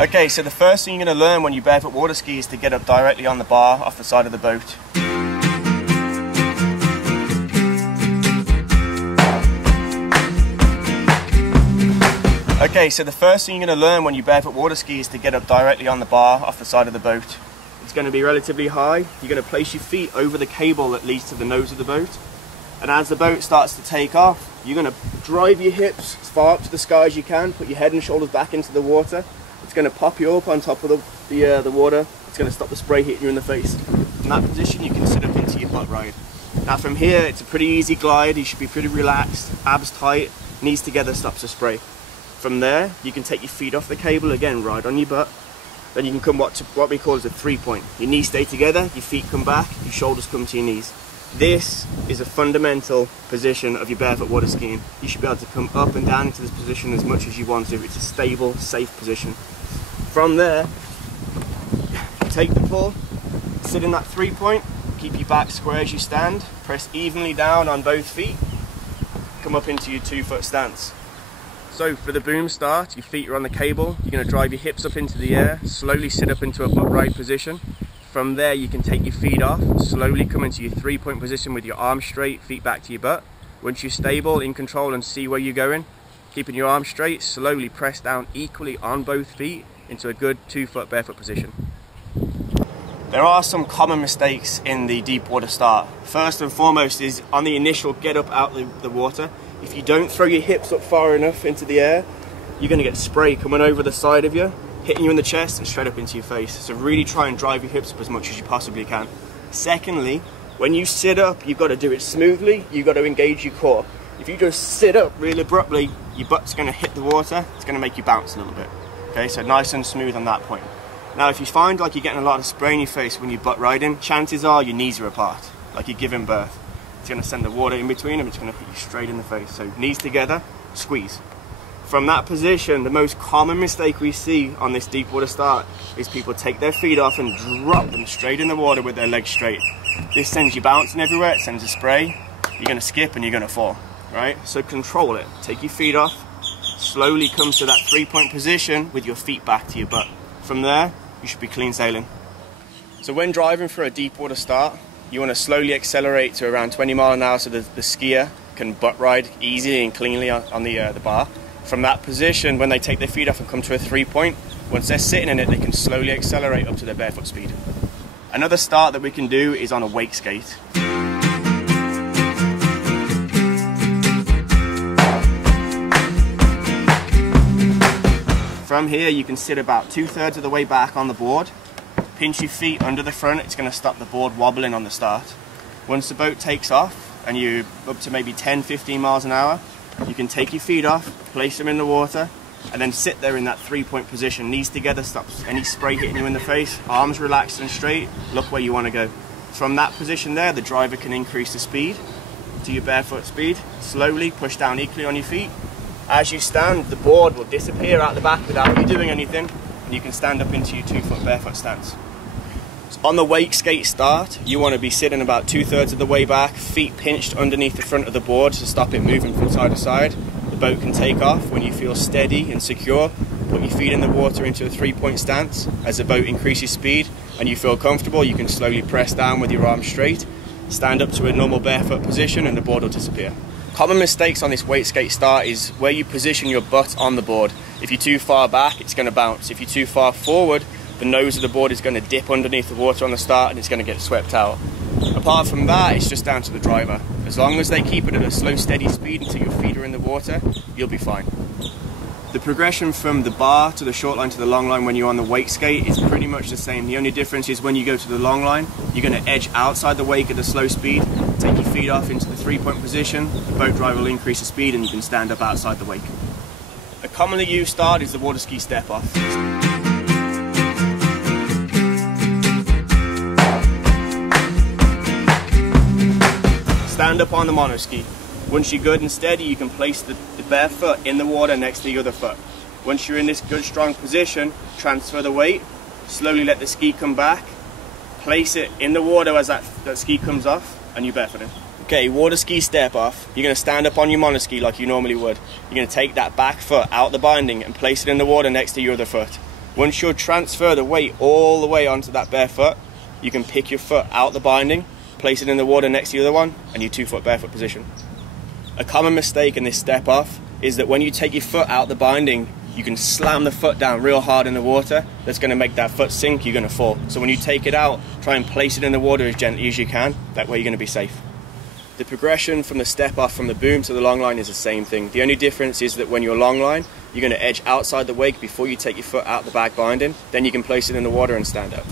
Okay, so the first thing you're going to learn when you barefoot water ski is to get up directly on the bar off the side of the boat. Okay, so the first thing you're going to learn when you barefoot water ski is to get up directly on the bar off the side of the boat. It's going to be relatively high. You're going to place your feet over the cable that leads to the nose of the boat. And as the boat starts to take off, you're going to drive your hips as far up to the sky as you can, put your head and shoulders back into the water. It's going to pop you up on top of the water. It's going to stop the spray hitting you in the face. In that position, you can sit up into your butt ride. Now from here, it's a pretty easy glide. You should be pretty relaxed, abs tight, knees together stops the spray. From there, you can take your feet off the cable again, ride on your butt. Then you can come what we call as a 3-point. Your knees stay together, your feet come back, your shoulders come to your knees. This is a fundamental position of your barefoot water skiing. You should be able to come up and down into this position as much as you want to. It's a stable, safe position. From there, take the pull, sit in that 3-point, keep your back square as you stand, press evenly down on both feet, come up into your 2-foot stance. So for the boom start, your feet are on the cable, you're going to drive your hips up into the air, slowly sit up into a butt ride position. From there you can take your feet off, slowly come into your 3-point position with your arms straight, feet back to your butt. Once you're stable, in control and see where you're going, keeping your arms straight, slowly press down equally on both feet into a good 2-foot barefoot position. There are some common mistakes in the deep water start. First and foremost is on the initial get up out the water. If you don't throw your hips up far enough into the air, you're going to get spray coming over the side of you, hitting you in the chest and straight up into your face. So really try and drive your hips up as much as you possibly can. Secondly, when you sit up, you've got to do it smoothly. You've got to engage your core. If you just sit up really abruptly, your butt's going to hit the water. It's going to make you bounce a little bit. Okay, so nice and smooth on that point. Now, if you find like you're getting a lot of spray in your face when you're butt riding, chances are your knees are apart, like you're giving birth. It's going to send the water in between them, it's going to hit you straight in the face. So knees together, squeeze. From that position, the most common mistake we see on this deep water start is people take their feet off and drop them straight in the water with their legs straight. This sends you bouncing everywhere, it sends a spray, you're going to skip and you're going to fall, right? So control it, take your feet off, slowly come to that 3-point position with your feet back to your butt. From there, you should be clean sailing. So when driving for a deep water start, you want to slowly accelerate to around 20 miles an hour so the skier can butt ride easily and cleanly on the bar. From that position, when they take their feet off and come to a 3-point, once they're sitting in it, they can slowly accelerate up to their barefoot speed. Another start that we can do is on a wake skate. From here, you can sit about 2/3 of the way back on the board, pinch your feet under the front, it's going to stop the board wobbling on the start. Once the boat takes off and you're up to maybe 10-15 miles an hour, you can take your feet off, place them in the water, and then sit there in that 3-point position. Knees together, stops any spray hitting you in the face, arms relaxed and straight, look where you want to go. From that position there, the driver can increase the speed to your barefoot speed, slowly push down equally on your feet. As you stand, the board will disappear out the back without you doing anything, and you can stand up into your 2-foot barefoot stance. So on the wake skate start, you want to be sitting about 2/3 of the way back, feet pinched underneath the front of the board to stop it moving from side to side. The boat can take off. When you feel steady and secure, put your feet in the water into a 3-point stance. As the boat increases speed and you feel comfortable, you can slowly press down with your arms straight, stand up to a normal barefoot position, and the board will disappear. Common mistakes on this wake skate start is where you position your butt on the board. If you're too far back, it's going to bounce. If you're too far forward, the nose of the board is going to dip underneath the water on the start and it's going to get swept out. Apart from that, it's just down to the driver. As long as they keep it at a slow, steady speed until your feet are in the water, you'll be fine. The progression from the bar to the short line to the long line when you're on the wake skate is pretty much the same. The only difference is when you go to the long line, you're going to edge outside the wake at a slow speed, take your feet off into the 3-point position, the boat driver will increase the speed and you can stand up outside the wake. A commonly used start is the water ski step off. Stand up on the monoski. Once you're good and steady, you can place the bare foot in the water next to the other foot. Once you're in this good strong position, transfer the weight, slowly let the ski come back, place it in the water as that ski comes off, and you're barefooting. Okay, water ski step off. You're going to stand up on your monoski like you normally would. You're going to take that back foot out the binding and place it in the water next to your other foot. Once you transfer the weight all the way onto that bare foot, you can pick your foot out the binding, place it in the water next to the other one, and your 2-foot barefoot position. A common mistake in this step off is that when you take your foot out the binding, you can slam the foot down real hard in the water. That's going to make that foot sink, you're going to fall. So when you take it out, try and place it in the water as gently as you can. That way you're going to be safe. The progression from the step off from the boom to the long line is the same thing. The only difference is that when you're long line, you're going to edge outside the wake before you take your foot out the back binding. Then you can place it in the water and stand up.